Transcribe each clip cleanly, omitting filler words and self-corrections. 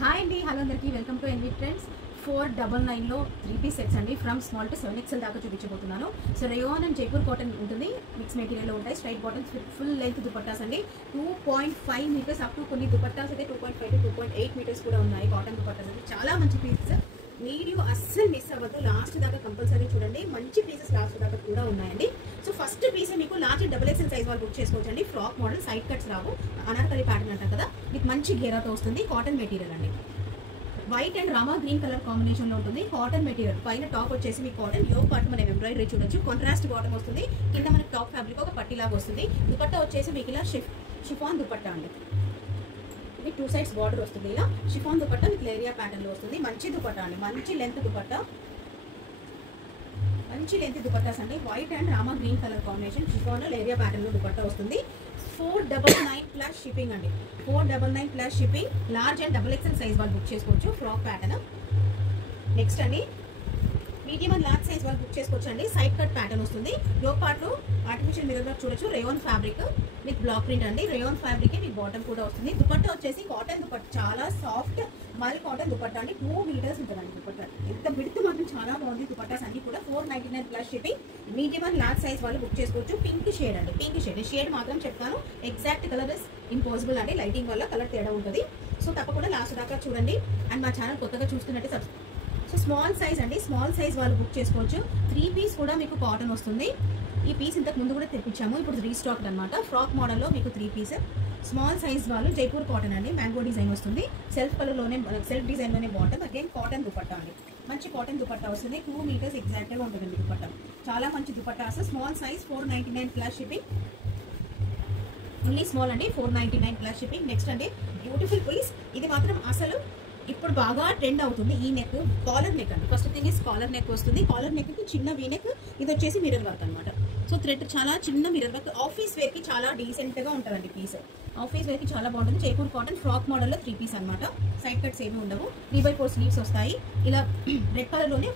Hi అండి, hello అందరికీ welcome to NV trends. 499లో 3 పీస్ సెట్స్ అండి. ఫ్రమ్ స్మాల్ టు 7XL దాకా చూపించబోతున్నాను. So rayon and Jaipur cotton ఉంటుంది, మిక్స్ మెటీరియల్లో ఉంటాయి. Straight bottoms with full length dupattas అండి. 2.5 మీటర్స్ అప్ టు కొన్ని దుపట్టాస్ అయితే 2.5 to 2.8 మీటర్స్ కూడా ఉన్నాయి. కాటన్ దుపట్టాస్ అయితే చాలా మంచి పీసెస్. వీడియో అస్సలు మిస్ అవ్వద్దు, లాస్ట్ దాకా కంపల్సరీ చూడండి. మంచి పీసెస్ లాస్ట్ దాకా కూడా ఉన్నాయండి. సో ఫస్ట్ పీస్ మీకు లార్జ్ XXL సైజ్ వాళ్ళు బుక్ చేసుకోవచ్చు అండి. ఫ్రాక్ మోడల్, సైడ్ కట్స్ రావు, అనార్కలి ప్యాటర్న్ అంటారు కదా, మీకు మంచి గేరాతో వస్తుంది. కాటన్ మెటీరియల్ అండి. White and Rama green colour combination లో ఉంటుంది. కాటన్ మెటీరియల్ పైన టాప్ వచ్చేసి మీకు కాటన్, యోగ్ పార్ట్ మనం ఎంబ్రాయిడరీ చూడొచ్చు. కాంట్రాస్ట్ బాటమ్ వస్తుంది, కింద మనకి టాప్ ఫ్యాబ్రిక్ ఒక పట్టిలాగా వస్తుంది. దుపట్టా వచ్చేసి మీకు ఇలా షిఫాన్ దుపట్టా అండి. ఇది 2 సైడ్స్ బార్డర్ వస్తుంది. ఇలా chiffon dupatta with leheriya pattern లో వస్తుంది. మంచి దుపట్టా అండి, మంచి లెంత్ దుపట్టా, మంచి లెంత్ దుపట్టాస్ అండి. White and Rama green colour combination, chiffon leheriya pattern లో దుపట్టా వస్తుంది. 499 ప్లస్ షిప్పింగ్ అండి. 499 plus shipping. Large and XXL size వాళ్ళు బుక్ చేసుకోవచ్చు. Frock pattern. నెక్స్ట్ అండి మీడియం అండ్ లార్జ్ సైజ్ వాళ్ళు బుక్ చేసుకోవచ్చు అండి. సైడ్ కట్ ప్యాటర్న్ వస్తుంది. యోగ్ పార్ట్ లో ఆర్టిఫిషియల్ మిర్రర్ వర్క్ చూడొచ్చు. Rayon fabric with block print అండి. రేయాన్ ఫ్యాబ్రిక్ మీకు బాటమ్ కూడా వస్తుంది. దుపట్టా వచ్చేసి కాటన్ దుపట్టా, చాలా సాఫ్ట్ మల్ కాటన్ దుపట్టా అండి. 2 మీటర్స్ ఉంటుందండి దుపట్టా. ఎంత విడ్త్ మాత్రం చాలా బాగుంది. దుపట్టాస్ అన్ని కూడా 499 plus shipping. Medium and large size వాళ్ళు బుక్ చేసుకోవచ్చు. పింక్ షేడ్ అండి, పింక్ షేడ్ మాత్రం చెప్తాను. ఎగ్జాక్ట్ కలర్ ఇస్ ఇంపాసిబుల్ అండి, లైటింగ్ వల్ల కలర్ తేడా ఉంటుంది. సో తప్పకుండా లాస్ట్ దాకా చూడండి. అండ్ మా ఛానల్ కొత్తగా చూస్తున్నట్టే సో స్మాల్ సైజ్ అండి, స్మాల్ సైజ్ వాళ్ళు బుక్ చేసుకోవచ్చు. 3 పీస్ కూడా మీకు కాటన్ వస్తుంది. ఈ పీస్ ఇంతకు ముందు కూడా తెప్పించాము, ఇప్పుడు రీస్టాక్ అనమాట. ఫ్రాక్ మోడల్లో మీకు 3 పీస్. స్మాల్ సైజ్ వాళ్ళు జైపూర్ కాటన్ అండి. మ్యాంగో డిజైన్ వస్తుంది. సెల్ఫ్ కలర్లోనే, సెల్ఫ్ డిజైన్లోనే బాటమ్. అగైన్ కాటన్ దుపట్టా అండి, మంచి కాటన్ దుపట్టా వస్తుంది. 2 మీటర్స్ ఎగ్జాక్ట్గా ఉంటుందండి దుపట్టా. చాలా మంచి dupattas. Small size 499 plus shipping. Only small అండి, 499 ప్లస్ షిప్పింగ్. నెక్స్ట్ అండి బ్యూటిఫుల్ పీస్. ఇది మాత్రం అసలు ఇప్పుడు బాగా ట్రెండ్ అవుతుంది. ఈ నెక్ కాలర్ నెక్ అండి. First thing is collar neck వస్తుంది. కాలర్ నెక్ కి చిన్న వీ నెక్. ఇది వచ్చేసి మిర్రర్ వర్క్ అనమాట. సో థ్రెడ్ చాలా చిన్న మిర్రర్ వర్క్. ఆఫీస్ వేర్ కి చాలా డీసెంట్ గా ఉంటుందండి పీస్. ఆఫీస్ వేర్ కి చాలా బాగుంటుంది. జైపూర్ కాటన్ ఫ్రాక్ మోడల్లో 3 పీస్ అనమాట. సైడ్ కట్స్ ఏమి ఉండవు. 3/4 స్లీవ్స్ వస్తాయి. ఇలా రెడ్ కలర్ లోనే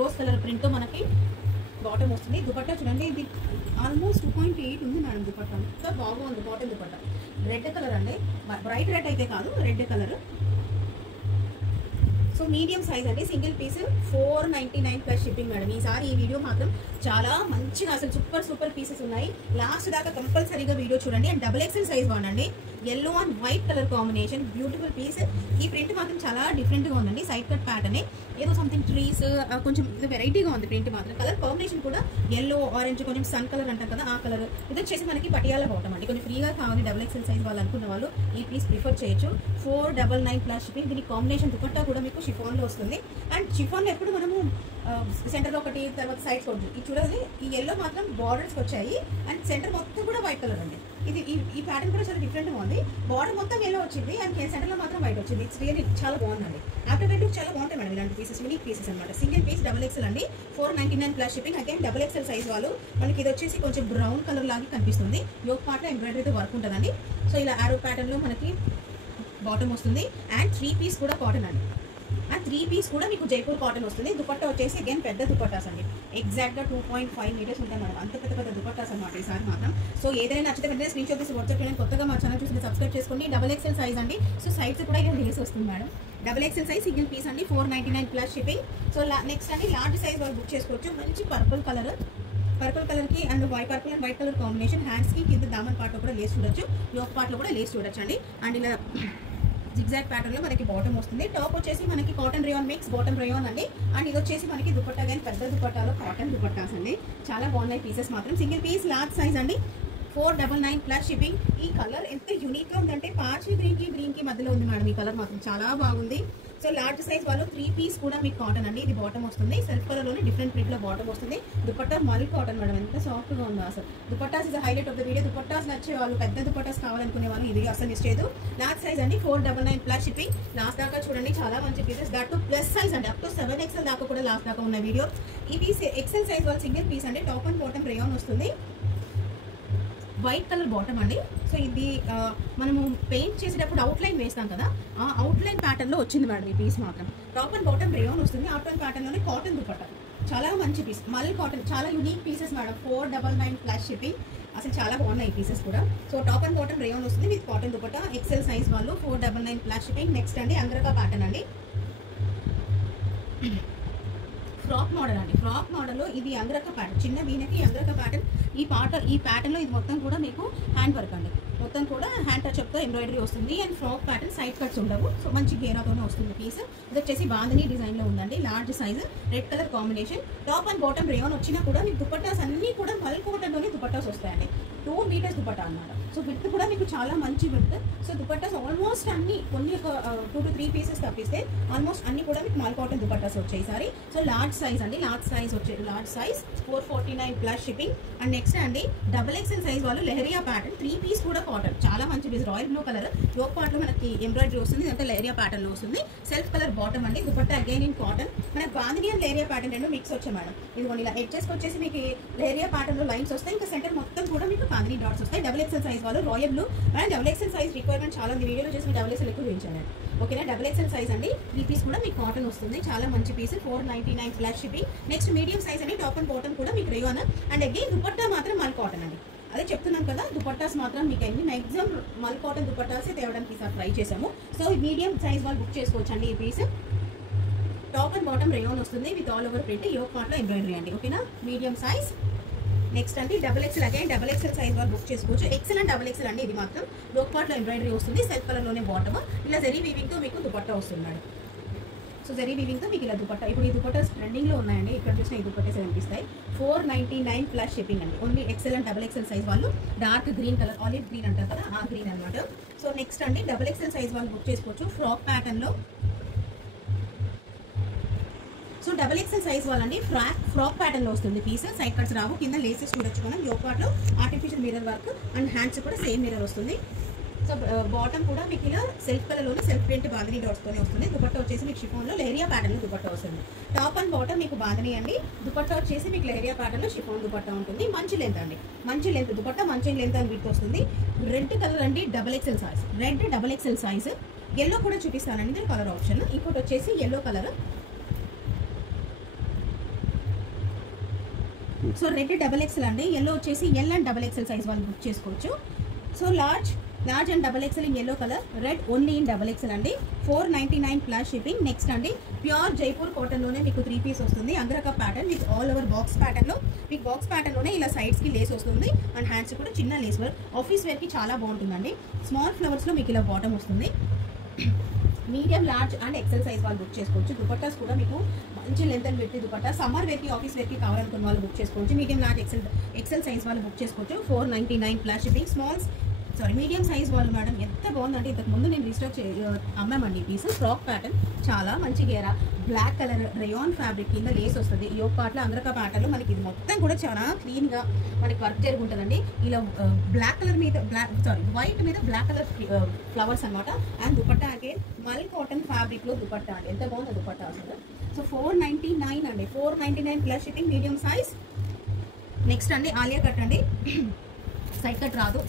రోజ్ కలర్ ప్రింట్ తో మనకి బాటమ్ వస్తుంది. దుపట్టా చూడండి, ఇది ఆల్మోస్ట్ 2.8 ఉంది మేడం దుపట్టా. ఇంకా బాగుంది కాటన్ దుపట్టా. రెడ్ కలర్ అండి, బ్రైట్ రెడ్ అయితే కాదు, red colour. So medium size అండి, single piece 499 plus shipping madam. ఈసారి ఈ వీడియో మాత్రం చాలా మంచిగా, అసలు సూపర్ పీసెస్ ఉన్నాయి. లాస్ట్ దాకా కంపల్సరీగా వీడియో చూడండి. అండ్ XXL సైజ్ వాడండి. Yellow and white colour combination, beautiful piece. ఈ ప్రింట్ మాత్రం చాలా డిఫరెంట్గా ఉందండి. సైడ్ కట్ ప్యాటర్న్, ఏదో సంథింగ్ ట్రీస్, కొంచెం ఇది వెరైటీగా ఉంది ప్రింట్ మాత్రం. కలర్ కాంబినేషన్ కూడా ఎల్లో ఆరెంజ్, కొంచెం సన్ కలర్ అంటాం కదా, ఆ కలర్. ఇది వచ్చేసి మనకి పటియాల బాటమ్ అండి. కొంచెం ఫ్రీగా కావాలి XXL సైజ్ వాళ్ళు అనుకున్న వాళ్ళు ఈ పీస్ ప్రిఫర్ చేయొచ్చు. 499 ప్లస్ షిప్పింగ్. దీని కాంబినేషన్ దుపట్టా కూడా మీకు షిఫాన్లో వస్తుంది. అండ్ షిఫాన్లో ఎప్పుడు మనము సెంటర్లో ఒకటి, తర్వాత సైడ్స్ ఒకటి. ఇది చూడాలి, ఈ ఎల్లో మాత్రం బార్డర్స్ వచ్చాయి. అండ్ సెంటర్ మొత్తం కూడా వైట్ కలర్ అండి. ఇది ఈ ప్యాటర్న్ కూడా చాలా డిఫరెంట్గా ఉంది. బార్డర్ మొత్తం ఎల్లో వచ్చింది అండ్ సెంటర్లో మాత్రం వైట్ వచ్చింది. ఇట్స్ రియల్లీ చాలా బాగుందండి. ఆఫ్టర్ వెయిట్ చాలా బాగుంటాయి మేడం ఇలాంటి పీసెస్. యూనిక్ పీసెస్ అనమాట. సింగిల్ పీస్ XXL అండి. 499 plus shipping. Again XXL size వాళ్ళు మనకి ఇది వచ్చేసి కొంచెం బ్రౌన్ కలర్ లాగా కనిపిస్తుంది. యోగ్ పార్ట్లో ఎంబ్రాయిడరీతో వర్క్ ఉంటుందండి. సో ఇలా ఆరో ప్యాటర్న్లో మనకి బాటమ్ వస్తుంది. అండ్ 3 పీస్ కూడా కాటన్ అండి. అండ్ 3 పీస్ కూడా మీకు జైపూర్ కాటన్ వస్తుంది. దుపట్టా వచ్చేసి అగైన్ పెద్ద దుపట్టాస్ అండి. ఎగ్జాక్ట్గా 2.5 మీటర్స్ ఉంటాయి మేడం. అంత పెద్ద దుపట్టాస్ అనమాట ఈసారి మాత్రం. సో ఏదైనా నచ్చితే వెంటనే స్క్రీన్ షాట్ తీసి వాట్సాప్ చేయండి. కొత్తగా మా ఛానల్ చూసి సబ్స్క్రైబ్ చేసుకోండి. XXL సైజ్ అండి. సో సైడ్స్ కూడా ఇలా లేస్ వస్తుంది madam. XXL size single piece అండి. 499 ప్లస్ షిప్పింగ్. సో నెక్స్ట్ అండి లార్జ్ సైజ్ వాళ్ళు బుక్ చేసుకోవచ్చు. మంచి పర్పుల్ కలర్ కి and white colour combination. Hands కి కింద దామన్ పార్ట్ లో కూడా లేస్ చూడొచ్చు. యోగ్ పార్ట్ లో కూడా లేస్ చూడొచ్చు అండి. అండ్ ఇలా జిగ్జాగ్ ప్యాటర్న్ లో మనకి బాటమ్ వస్తుంది. టాప్ వచ్చేసి మనకి cotton rayon mix, bottom rayon అండి. అండ్ ఇది వచ్చేసి మనకి దుపట్టా, కానీ పెద్ద దుపట్టాలో కాటన్ దుపట్టాస్ అండి. చాలా బాగున్నాయి పీసెస్ మాత్రం. సింగిల్ పీస్ లార్జ్ సైజ్ అండి. 499 ప్లస్ షిప్పింగ్. ఈ కలర్ ఎంత యూనిక్ గా ఉందంటే పాచి గ్రీన్ కి మధ్యలో ఉంది మేడం. ఈ కలర్ మాత్రం చాలా బాగుంది. సో లార్జ్ సైజ్ వాళ్ళు 3 పీస్ కూడా మీకు కాటన్ అండి. ఇది బాటమ్ వస్తుంది. సెల్ఫ్ కలర్ లోనే డిఫరెంట్ ప్రింట్ లో బాటమ్ వస్తుంది. దుపట్టా మల్ కాటన్ మేడం. ఎంత సాఫ్ట్ గా ఉందో అసలు. Dupattas is highlight of the video. Dupattas నచ్చే వాళ్ళు, పెద్ద దుపట్టాస్ కావాలనుకునే వాళ్ళు ఇది అసలు మిస్ చేయదు. లార్జ్ సైజ్ అండి. 499 ప్లస్ షిప్పింగ్. లాస్ట్ దాకా చూడండి, చాలా మంచి pieces. That to plus size అండి. అప్ టు 7XL దాకా కూడా లాస్ట్ దాకా ఉన్న వీడియో. ఈ పీస్ XL సైజ్ వాళ్ళు సింగిల్ పీస్ అండి. టాప్ అండ్ బాటమ్ రేయాన్ వస్తుంది. వైట్ కలర్ బాటమ్ అండి. సో ఇది మనము పెయింట్ చేసేటప్పుడు అవుట్లైన్ వేస్తాం కదా, ఆ అవుట్లైన్ ప్యాటర్న్లో వచ్చింది మేడం ఈ పీస్ మాత్రం. టాప్ అండ్ బాటమ్ రేయాన్ వస్తుంది. అవుట్లైన్ ప్యాటర్న్లోనే కాటన్ దుపట్టా. చాలా మంచి పీస్, మల్ కాటన్. చాలా unique pieces madam. 499 plus shipping. అసలు చాలా బాగున్నాయి ఈ పీసెస్ కూడా. So top and bottom rayon వస్తుంది with cotton dupatta. XL size వాళ్ళు 499 ప్లస్ షిప్పింగ్. నెక్స్ట్ అండి అంగరకా ప్యాటర్న్ అండి, ఫ్రాక్ మోడల్ అండి. ఫ్రాక్ మోడల్లో ఇది అంగరక ప్యాటర్న్, చిన్న వీనకి అంగరక ప్యాటర్న్. ఈ ప్యాటర్న్లో ఇది మొత్తం కూడా మీకు హ్యాండ్ వర్క్ అండి, మొత్తం కూడా హ్యాండ్ టచ్అప్తో ఎంబ్రాయిడరీ వస్తుంది. And frock pattern side cuts ఉండవు. సో మంచి గేరాతోనే వస్తుంది పీస్. ఇది వచ్చేసి బాంధనీ డిజైన్లో ఉందండి, large size, red colour combination. Top and bottom rayon వచ్చినా కూడా మీకు దుపట్టాస్ అన్నీ కూడా మల్ కాటన్లోనే దుపట్టాస్ వస్తాయండి. 2 మీటర్స్ దుపట్టా అన్నమాట. సో విత్ కూడా మీకు చాలా మంచి విత్. సో దుపట్టాస్ ఆల్మోస్ట్ అన్ని, కొన్ని ఒక 2 to 3 పీసెస్ తప్పిస్తే ఆల్మోస్ట్ అన్ని కూడా మీకు మల్ కాటన్ దుపట్టాస్ వచ్చాయి సారీ. సో లార్జ్ సైజ్ అండి, large size 449 plus shipping. And next అండి XXL సైజ్ వాళ్ళు లెహరియా ప్యాటర్న్, 3 పీస్ కూడా కాటన్, చాలా మంచి piece. Royal blue colour yoke part లో మనకి ఎంబ్రాయిడరీ వస్తుంది, ఇదంతా లెహరియా ప్యాటర్న్ లో వస్తుంది. సెల్ఫ్ కలర్ బాటమ్ అండి, దుపట్టా అగైన్ ఇన్ కాటన్. మనకి బాంధనీ అండ్ లెహరియా ప్యాటర్న్ రెండు మిక్స్ వచ్చాయి మేడం. ఇదిగోండి ఇలా ఎడ్జెస్ వచ్చేసి మీకు లెహరియా ప్యాటర్న్ లో లైన్స్ వస్తాయి, ఇంకా సెంటర్ మొత్తం కూడా మీకు బాంధనీ డాట్స్ వస్తాయి. XXL సైజ్ వాళ్ళు royal blue. And XXL size requirement చాలా ఉంది, వీడియోలో చేసి XXL ఎక్కువ చూపించాను. ఓకేనా, XXL సైజ్ అండి, 3 పీస్ కూడా మీకు కాటన్ వస్తుంది, చాలా మంచి piece. 499 plus shipping. Next medium size అండి, టాప్ అండ్ బాటమ్ కూడా మీకు రేయాన్. అండ్ అగైన్ దుపట్టా మాత్రం మల్ కాటన్ అండి, అదే చెప్తున్నాం కదా, దుపట్టాస్ మాత్రం మీకు అయింది మ్యాక్సిమం మల్ కాటన్ దుపట్టాసే తేవడానికి ఈసారి ట్రై చేసాము. సో మీడియం సైజ్ వాళ్ళు బుక్ చేసుకోవచ్చు అండి ఈ పీస్. టాప్ అండ్ బాటమ్ రేయాన్ వస్తుంది with all over print, yoke part లో ఎంబ్రాయిడరీ అండి. ఓకేనా, మీడియం సైజ్. నెక్స్ట్ అండి XXL, అగైన్ XXL సైజ్ వాళ్ళు బుక్ చేసుకోవచ్చు. ఎక్సెల్ అండ్ XXL అండి, ఇది మాత్రం యోక్ పార్ట్ లో ఎంబ్రాయిడరీ వస్తుంది, సెల్ఫ్ కలర్ లోనే బాటమ్. ఇలా జరీ వీవింగ్ తో మీకు దుపట్టా వస్తున్నాడు. సో జరీ వీవింగ్ తో మీకు ఇలా దుపట్టా, ఇప్పుడు ఈ దుపట్టాస్ ట్రెండింగ్ లో ఉన్నాయండి, ఇక్కడ చూసిన ఈ దుపట్టాస్ కనిపిస్తాయి. 499 ప్లస్ షిప్పింగ్ అండి. Only XL and XXL size వాళ్ళు dark green colour, olive green అంటారు కదా, ఆ గ్రీన్ అనమాట. సో నెక్స్ట్ అండి XXL సైజ్ వాళ్ళు బుక్ చేసుకోవచ్చు ఫ్రాక్ ప్యాటర్న్ లో. సో XXL సైజ్ వాళ్ళండి ఫ్రాక్ ప్యాటర్న్ లో వస్తుంది పీస్, సైడ్ కట్స్ రావు, కింద లేసెస్ చూడొచ్చు మనం. యోక్ పార్ట్ లో artificial mirror work and hands కూడా సేమ్ మిర్రర్ వస్తుంది. సో బాటమ్ కూడా మీకు ఇలా సెల్ఫ్ కలర్ లోనే సెల్ఫ్ ప్రింట్ బాంధనీ డాట్స్ తోనే వస్తుంది. దుపట్టా వచ్చేసి మీకు షిఫాన్ లో లెహరియా ప్యాటర్న్ లో దుపట్టా వస్తుంది. టాప్ అండ్ బాటమ్ మీకు బాంధనీ అండి, దుపట్టా వచ్చేసి మీకు లెహరియా ప్యాటర్న్ లో షిఫాన్ దుపట్టా ఉంటుంది. మంచి లెంత్ అండి, మంచి లెంత్ దుపట్టా, మంచి లెంత్ అని వీటి వస్తుంది. రెడ్ కలర్ అండి, XXL size, red XXL size. Yellow కూడా చూపిస్తానండి, ఇది కలర్ ఆప్షన్. ఇంకోటి వచ్చేసి yellow colour. So red XXL అండి, ఎల్లో వచ్చేసి ఎల్ అండ్ XXL సైజ్ వాళ్ళు బుక్ చేసుకోవచ్చు. So large and XXL in yellow colour, red only in XXL అండి. 499 ప్లస్ షిప్పింగ్. నెక్స్ట్ అండి ప్యూర్ జైపూర్ కాటన్ లోనే మీకు 3 పీస్ వస్తుంది, angrakha pattern with all over box pattern లో. మీకు బాక్స్ ప్యాటర్న్ లోనే ఇలా సైడ్స్ కి లేస్ వస్తుంది అండ్ హ్యాండ్స్ కూడా చిన్న లేస్ వర్క్. ఆఫీస్ వేర్ కి చాలా బాగుంటుందండి. స్మాల్ ఫ్లవర్స్ లో మీకు ఇలా బాటమ్ వస్తుంది. Medium, large and XXL size వాళ్ళు బుక్ చేసుకోవచ్చు. దుపట్టాస్ కూడా మీకు మంచి లెంత్ అండ్ పెట్టి దుపట్టా, సమ్మర్ వేర్కి ఆఫీస్ వేర్కి కావాలనుకున్న వాళ్ళు బుక్ చేసుకోవచ్చు. మీడియం, లార్జ్, XXL సైజ్ వాళ్ళు బుక్ చేసుకోవచ్చు. 499 ప్లస్ షిప్పింగ్. మీడియం సైజ్ వాళ్ళు మేడం ఎంత బాగుందంటే, ఇంతకు ముందు నేను రీస్టాక్ అమ్మామండి పీస్. ఫ్రాక్ ప్యాటర్న్ చాలా మంచి గేరా, బ్లాక్ కలర్ రేయాన్ ఫ్యాబ్రిక్, కింద లేస్ వస్తుంది. యోక్ పార్ట్లో అంగరక ప్యాటర్న్లో మనకి ఇది మొత్తం కూడా చాలా క్లీన్గా మనకి వర్క్ జరుగుతుంటుందండి. ఇలా బ్లాక్ కలర్ మీద వైట్ మీద బ్లాక్ కలర్ ఫ్లవర్స్ అనమాట. అండ్ దుపట్టా అగైన్ మల్ కాటన్ ఫ్యాబ్రిక్లో దుపట్టా అండి, ఎంత బాగుంది దుపట్టా అసలు. సో 499 అండి, 499 plus shipping, medium size. Next అండి ఆలియా కట్ అండి, సైడ్ కట్ రాదు,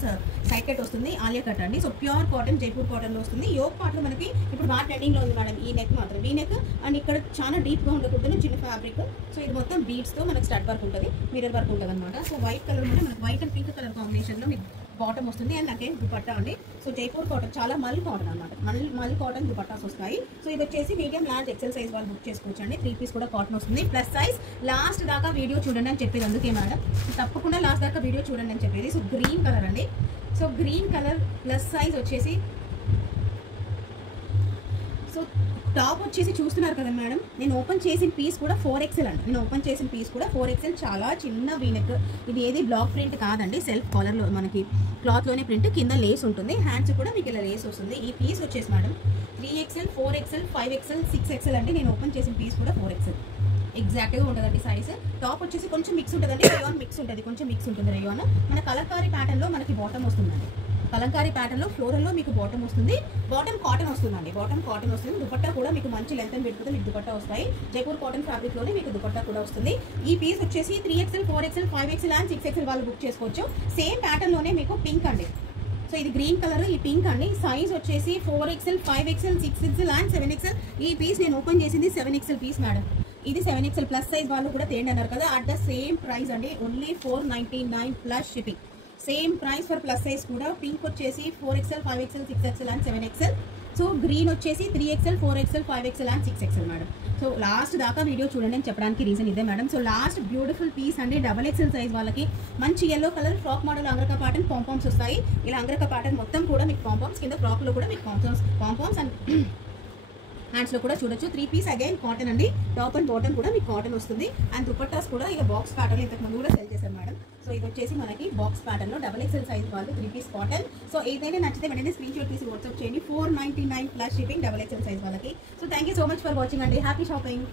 సైడ్ కట్ వస్తుంది, ఆలియా కట్ అండి. సో ప్యూర్ కాటన్, జైపూర్ కాటన్లో వస్తుంది. యోక్ పార్ట్లో మనకి ఇప్పుడు బాగా ట్రెండింగ్లో ఉంది మేడం ఈ నెక్ మాత్రం, ఈ నెక్. అండ్ ఇక్కడ చాలా డీప్గా ఉండకూడదు, చిన్న ఫ్యాబ్రిక్. సో ఇది మొత్తం బీడ్స్తో మనకి స్టడ్ వర్క్ ఉంటుంది, మిర్రర్ వర్క్ ఉంటుంది అనమాట. సో వైట్ కలర్ ఉంటే మనకి వైట్ అండ్ పింక్ కలర్ కాంబినేషన్లో మీకు బాటమ్ వస్తుంది. అండ్ అగైన్ దుపట్టా అండి. సో జైపూర్ కాటన్ చాలా మల్ కాటన్ అనమాట, మల్ కాటన్ దుపట్టాస్ వస్తాయి. సో ఇది వచ్చేసి మీడియం, లార్జ్, XXL సైజ్ వాళ్ళు బుక్ చేసుకోవచ్చు అండి. 3 పీస్ కూడా కాటన్ వస్తుంది. Plus size. లాస్ట్ దాకా వీడియో చూడండి అని చెప్పేది అందుకే మేడం, తప్పకుండా లాస్ట్ దాకా వీడియో చూడండి అని చెప్పేది. సో గ్రీన్ కలర్ అండి, so green colour plus size వచ్చేసి. సో టాప్ వచ్చేసి చూస్తున్నారు కదా మేడం, నేను ఓపెన్ చేసిన పీస్ కూడా 4XL అండి. నేను ఓపెన్ చేసిన పీస్ కూడా 4XL, చాలా చిన్న వీనెక్. ఇది ఏది బ్లాక్ ప్రింట్ కాదండి, సెల్ఫ్ కాలర్లో మనకి క్లాత్లోనే ప్రింట్, కింద లేస్ ఉంటుంది, హ్యాండ్స్ కూడా మీకు ఇలా లేస్ వస్తుంది. ఈ పీస్ వచ్చేసి madam 3XL, 4XL, 5XL, 6XL అండి. నేను ఓపెన్ చేసిన పీస్ కూడా 4XL ఎగ్జాక్ట్గా ఉంటుందండి సైజ్. టాప్ వచ్చేసి కొంచెం మిక్స్ ఉంటుందండి, రేయాన్ మిక్స్ ఉంటుంది, కొంచెం మిక్స్ ఉంటుంది రేయాన్. మన కలంకారీ ప్యాటర్న్లో మనకి బాటమ్ వస్తుందండి, కలంకారీ ప్యాటర్న్లో ఫ్లోరల్లో మీకు బాటమ్ వస్తుంది. బాటమ్ కాటన్ వస్తుందండి, బాటమ్ కాటన్ వస్తుంది. దుపట్టా కూడా మీకు మంచి లెంత్ అని పెట్టుకుంటే మీకు దుపట్టా వస్తాయి. జైపూర్ కాటన్ ఫ్యాబ్రిక్లోనే మీకు దుపట్టా కూడా వస్తుంది. ఈ పీస్ వచ్చేసి 3XL, 4XL, 5XL and 6XL వాళ్ళు బుక్ చేసుకోవచ్చు. సేమ్ ప్యాటర్న్లోనే మీకు పింక్ అండి. సో ఇది గ్రీన్ కలర్, ఈ పింక్ అండి. సైజ్ వచ్చేసి 4XL, 5XL, 6XL and 7XL. ఈ పీస్ నేను ఓపెన్ చేసింది 7XL పీస్ మేడం. ఇది 7XL ప్లస్ సైజ్ వాళ్ళు కూడా తేండి అన్నారు కదా, అట్ ద సేమ్ ప్రైస్ అండి, only 499 plus shipping. Same price for plus size కూడా. పింక్ వచ్చేసి 4XL, 5XL, 6XL and 7XL. So green వచ్చేసి 3XL, 4XL, 5XL and 6XL madam. So last దాకా video చూడండి అని చెప్పడానికి రీజన్ ఇదే madam. So last beautiful piece అండి. XXL size వాళ్ళకి మంచి yellow colour frock model angrakha pattern pompoms వస్తాయి. ఇలా అంగరక ప్యాటర్న్ మొత్తం కూడా మీకు పాంపామ్స్, కింద ఫ్రాక్లో కూడా మీకు పాంపామ్స్ అండ్ హ్యాండ్స్లో కూడా చూడొచ్చు. 3 పీస్ అగైన్ కాటన్ అండి. టాప్ అండ్ బాటమ్ కూడా మీకు కాటన్ వస్తుంది. అండ్ దుపట్టాస్ కూడా ఇక బాక్స్ ప్యాటర్న్ ఇంతకు ముందు కూడా సెల్ చేశారు మేడం. సో ఇది వచ్చేసి మనకి బాక్స్ ప్యాటర్న్లో XXL సైజ్ వాళ్ళు 3 పీస్ కాటన్. సో ఏదైనా నచ్చితే వెంటనే స్క్రీన్ షాట్ తీసి వాట్సాప్ చేయండి. 499 ప్లస్ షిప్పింగ్ XXL సైజ్ వాళ్ళకి. So thank you so much for watching అండి. Happy shopping.